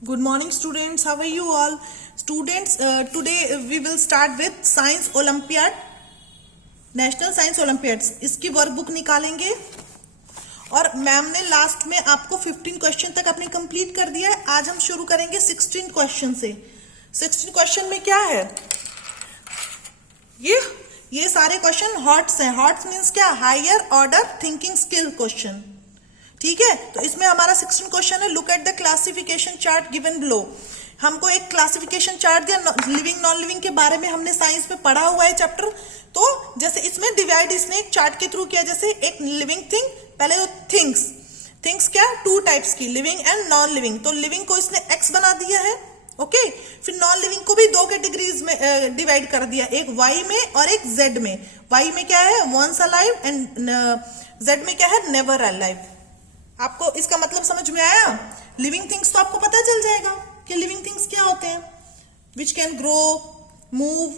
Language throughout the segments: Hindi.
Good morning students, how are you all? Students, today we will start with Science Olympiad, National Science Olympiads. इसकी वर्कबुक निकालेंगे और मैम ने लास्ट में आपको 15 क्वेश्चन तक अपनी कंप्लीट कर दिया है। आज हम शुरू करेंगे 16 क्वेश्चन से। 16 क्वेश्चन में क्या है? ये सारे क्वेश्चन हॉट्स हैं। हॉट्स मीन्स क्या? Higher order thinking skill question. ठीक है, तो इसमें हमारा 16 क्वेश्चन है। Look at the classification chart given below. हमको एक क्लासिफिकेशन चार्ट दिया, लिविंग नॉन लिविंग के बारे में हमने साइंस में पढ़ा हुआ है चैप्टर। तो जैसे इसमें डिवाइड इसने एक चार्ट के थ्रू किया। जैसे एक लिविंग थिंग, पहले थिंग्स क्या? 2 टाइप्स की, लिविंग एंड नॉन लिविंग। तो लिविंग को इसने एक्स बना दिया है, ओके। फिर नॉन लिविंग को भी 2 कैटेगरीज में डिवाइड कर दिया, एक वाई में और एक जेड में। वाई में क्या है? वंस अलाइव, एंड जेड में क्या है? Never alive. आपको इसका मतलब समझ में आया? लिविंग थिंग्स तो आपको पता चल जाएगा कि लिविंग थिंग्स क्या होते हैं, विच कैन ग्रो, मूव,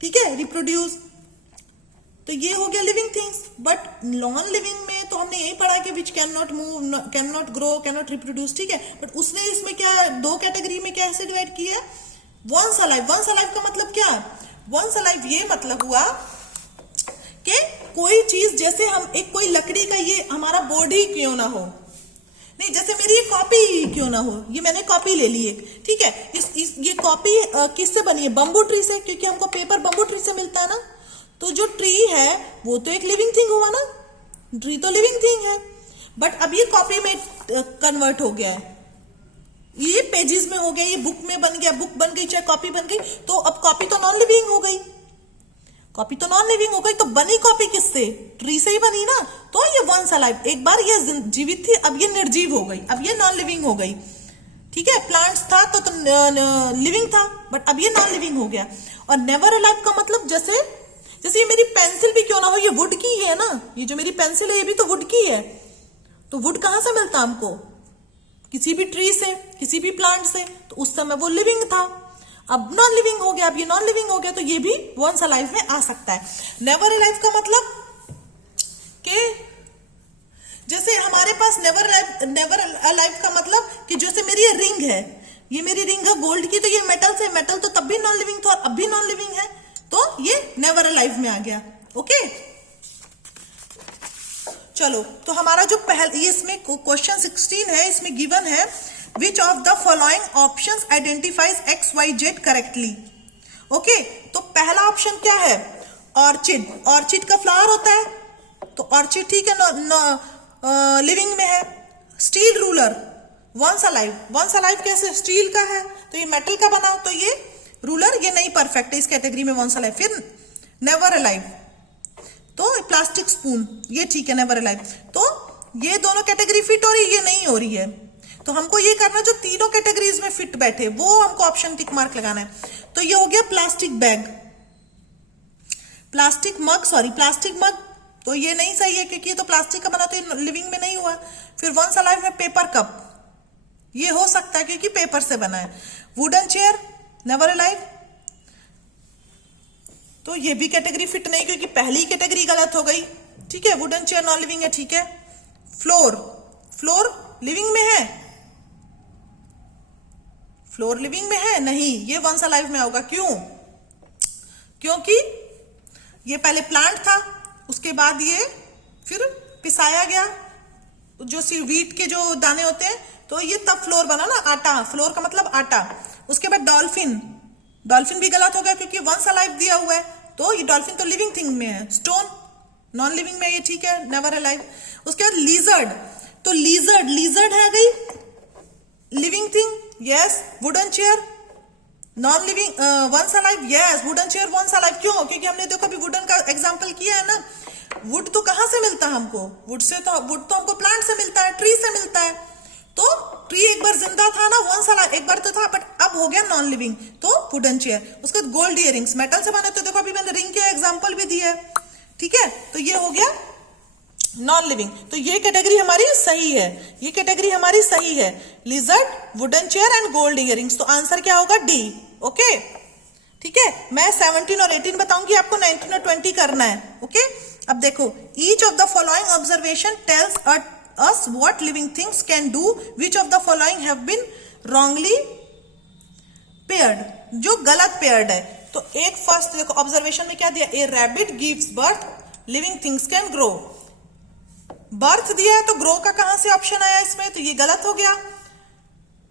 ठीक है, रिप्रोड्यूस। तो ये हो गया living things. But non living में तो हमने यही पढ़ा कि which can not move, can not grow, can not reproduce, ठीक है। बट उसने इसमें क्या 2 कैटेगरी में कैसे डिवाइड किया? Once alive. वंस अलाइव का मतलब क्या? वंस अलाइव ये मतलब हुआ कि कोई चीज, जैसे हम एक कोई लकड़ी का ये हमारा बॉडी क्यों ना हो, नहीं, जैसे मेरी ये कॉपी क्यों ना हो, ये मैंने कॉपी ले ली एक, ठीक है। ये कॉपी किससे बनी है? बम्बू ट्री से, क्योंकि हमको पेपर बम्बू ट्री से मिलता है ना। तो जो ट्री है वो तो एक लिविंग थिंग हुआ ना, ट्री तो लिविंग थिंग है। बट अब ये कॉपी में कन्वर्ट हो गया है, ये पेजेस में हो गया, ये बुक में बन गया, बुक बन गई चाहे कॉपी बन गई। तो अब कॉपी तो नॉन लिविंग हो गई, कॉपी तो नॉन लिविंग हो गई। तो बनी कॉपी किससे? ट्री से ही बनी ना। तो ये वंस अलाइव, एक बार ये जीवित थी, अब ये निर्जीव हो गई, अब ये नॉन लिविंग हो गई, ठीक है। प्लांट्स था तो लिविंग था, बट अब ये नॉन लिविंग हो गया। और नेवर अलाइव का मतलब जैसे ये मेरी पेंसिल भी क्यों ना हो, ये वुड की है ना, ये जो मेरी पेंसिल है ये भी तो वुड की है। तो वुड कहां से मिलता हमको? किसी भी ट्री से, किसी भी प्लांट से। तो उस समय वो लिविंग था, अब नॉन लिविंग हो गया, अब ये नॉन लिविंग हो गया, तो ये भी वंस अलाइव में आ सकता है। नेवर अलाइव का मतलब कि जैसे हमारे पास नेवर अलाइव का मतलब कि जैसे मेरी ये रिंग है, ये मेरी रिंग है गोल्ड की, तो ये मेटल से, मेटल तो तब भी नॉन लिविंग था और अब भी नॉन लिविंग है, तो ये नेवर अलाइव में आ गया, ओके। चलो, तो हमारा जो ये इसमें क्वेश्चन 16 है, इसमें गिवन है Which of the following options identifies X, Y, Z correctly? Okay, तो पहला ऑप्शन क्या है? ऑर्चिड। ऑर्चिड का फ्लावर होता है, तो ऑर्चिड ठीक है, लिविंग में है। Steel ruler, once alive. Once alive कैसे? स्टील का है तो ये मेटल का बना, तो ये रूलर ये नहीं परफेक्ट है इस कैटेगरी में, वंस अलाइव। फिर नेवर अलाइव, तो प्लास्टिक स्पून, ये ठीक है, नेवर अलाइव। तो ये दोनों कैटेगरी फिट हो रही है, ये नहीं हो रही है। तो हमको ये करना जो तीनों कैटेगरीज में फिट बैठे, वो हमको ऑप्शन टिक मार्क लगाना है। तो ये हो गया प्लास्टिक बैग, प्लास्टिक मग, तो ये नहीं सही है क्योंकि ये तो प्लास्टिक का बना, तो ये लिविंग में नहीं हुआ। फिर वंस अलाइव में पेपर कप, ये हो सकता है क्योंकि पेपर से बना है। वुडन चेयर, नेवर अलाइव, तो ये भी कैटेगरी फिट नहीं क्योंकि पहली कैटेगरी गलत हो गई, ठीक है। वुडन चेयर नॉन लिविंग है, ठीक है। फ्लोर लिविंग में है, फ्लोर लिविंग में है नहीं, ये वंस अलाइव में होगा। क्योंकि ये पहले प्लांट था, उसके बाद ये फिर पिसाया गया, जो वीट के जो दाने होते हैं, तो ये तब फ्लोर बना ना, आटा। फ्लोर का मतलब आटा। उसके बाद डॉल्फिन भी गलत हो गया क्योंकि वंस अलाइव दिया हुआ है, तो ये डॉल्फिन तो लिविंग थिंग में है। स्टोन नॉन लिविंग में, ये ठीक है, नेवर अलाइव। उसके बाद लिजर्ड, तो लिजर्ड है गई living thing, yes. Wooden chair non living, once alive, yes. Wooden chair once alive, क्यों? क्योंकि हमने देखो अभी वुडन का एग्जांपल किया है ना। वुड तो कहां से मिलता है हमको? वुड तो हमको प्लांट से मिलता है, ट्री से मिलता है। तो ट्री एक बार जिंदा था ना, वंस अलाइव एक बार तो था, बट अब हो गया नॉन लिविंग, तो वुडन चेयर। उसके बाद गोल्ड इयरिंग्स, मेटल से बने, तो देखो अभी मैंने रिंग के एग्जाम्पल भी दिया है, ठीक है। तो ये हो गया नॉन लिविंग, तो ये कैटेगरी हमारी सही है, ये कैटेगरी हमारी सही है, lizard, wooden chair and gold earrings. तो आंसर क्या होगा? डी, ओके, ठीक है। मैं 17 और 18 बताऊंगी, आपको 19 और 20 करना है, ओके। अब देखो, each of the following observation tells us what living things can do, which of the following have been wrongly paired, जो गलत पेयर्ड है। तो एक फर्स्ट देखो ऑब्जर्वेशन में क्या दिया, a rabbit gives birth, living things can grow. Birth दिया है तो ग्रो का कहां से ऑप्शन आया इसमें, तो ये गलत हो गया।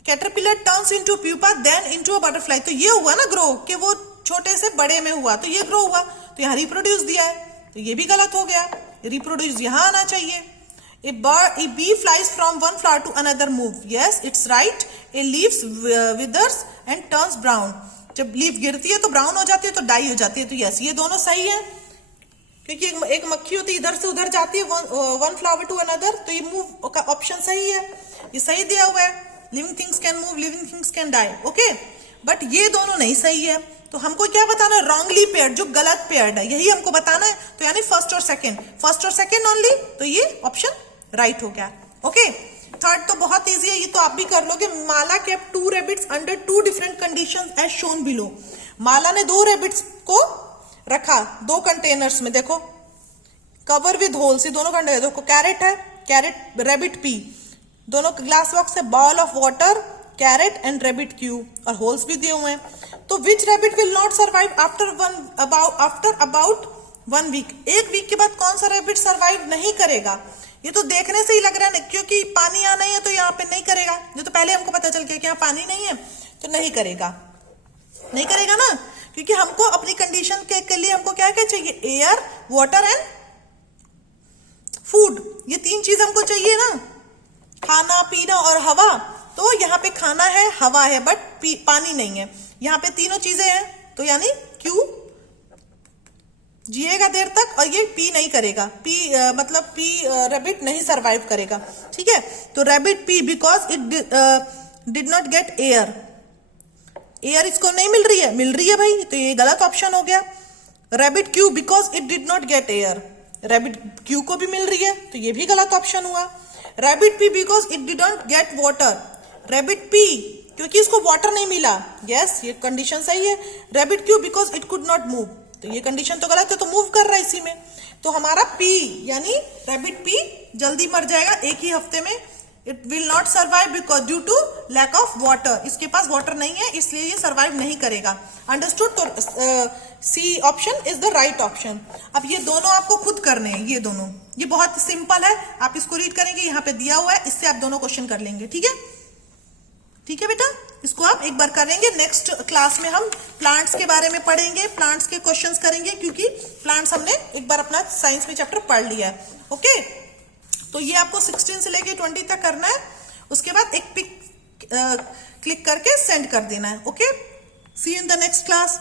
Caterpillar turns into pupa then into a butterfly, तो ये हुआ ना ग्रो, कि वो छोटे से बड़े में हुआ, तो ये ग्रो हुआ। तो यहाँ रिप्रोड्यूस दिया है, तो ये भी गलत हो गया, रिप्रोड्यूस यहां आना चाहिए। A bee flies from one flower to another move. Yes, it's right. A leaf withers and turns brown. जब लीफ गिरती है तो ब्राउन हो जाती है, तो डाई हो जाती है। तो यस, ये दोनों सही है, क्योंकि एक मक्खी होती है इधर से उधर जाती है, वन फ्लावर टू अनदर, तो ये मूव का ऑप्शन सही है, ये सही दिया हुआ है। Living things can move, living things can die, okay. But ये दोनों नहीं सही है, तो हमको क्या बताना है, रॉन्गली पेयर्ड, जो गलत पेयर्ड है, यही हमको बताना है। तो यानी फर्स्ट और सेकेंड ओनली, तो ये ऑप्शन राइट हो गया, ओके। थर्ड तो बहुत इजी है, ये तो आप भी कर लोगे। Mala kept 2 rabbits under 2 different conditions as shown below. Mala ने 2 रैबिट्स को रखा 2 कंटेनर्स में, देखो कवर विद होल्स, ये दोनों कंटेनर, देखो कैरेट है, कैरेट रैबिट पी, दोनों ग्लास बॉक्स है, bowl of water, carrot and rabbit Q, और होल्स भी दिए हुए हैं। तो which rabbit will not survive after about 1 week, 1 week के बाद कौन सा रैबिट सर्वाइव नहीं करेगा। ये तो देखने से ही लग रहा है ना, क्योंकि पानी यहाँ नहीं है तो यहाँ पे नहीं करेगा, ये तो पहले हमको पता चल गया कि यहाँ पानी नहीं है तो नहीं करेगा, नहीं करेगा ना, क्योंकि हमको अपनी कंडीशन के लिए हमको क्या क्या चाहिए, एयर, वाटर एंड फूड, ये 3 चीज हमको चाहिए ना, खाना पीना और हवा। तो यहाँ पे खाना है, हवा है, बट पानी नहीं है, यहाँ पे तीनों चीजें हैं, तो यानी क्यू जिएगा देर तक, और ये पी नहीं करेगा, मतलब रैबिट नहीं सरवाइव करेगा, ठीक है। तो rabbit P because it did not gate air, air इसको नहीं मिल रही है भाई, तो ये गलत ऑप्शन हो गया। Rabbit Q because it did not gate air, rabbit Q को भी मिल रही है, तो ये भी गलत ऑप्शन हुआ। Rabbit P because it did not get water, rabbit P क्योंकि इसको वाटर नहीं मिला, यस ये कंडीशन सही है। Rabbit Q because it could not move, तो ये कंडीशन तो गलत है, तो मूव कर रहा है इसी में, तो हमारा पी यानी रैबिट पी जल्दी मर जाएगा 1 ही हफ्ते में। It will not survive because due to lack of water, इसके पास वाटर नहीं है इसलिए ये सर्वाइव नहीं करेगा। अंडरस्टूड, तो C option is the right option. अब ये दोनों आपको खुद करने हैं, ये दोनों, ये बहुत सिंपल है, आप इसको रीड करेंगे, यहाँ पे दिया हुआ है, इससे आप दोनों क्वेश्चन कर लेंगे, ठीक है, ठीक है बेटा। इसको आप एक बार करेंगे, नेक्स्ट क्लास में हम प्लांट्स के बारे में पढ़ेंगे, प्लांट्स के क्वेश्चंस करेंगे, क्योंकि प्लांट्स हमने एक बार अपना साइंस में चैप्टर पढ़ लिया है, ओके। तो ये आपको 16 से लेके 20 तक करना है, उसके बाद एक पिक क्लिक करके सेंड कर देना है, okay. See you in the next class.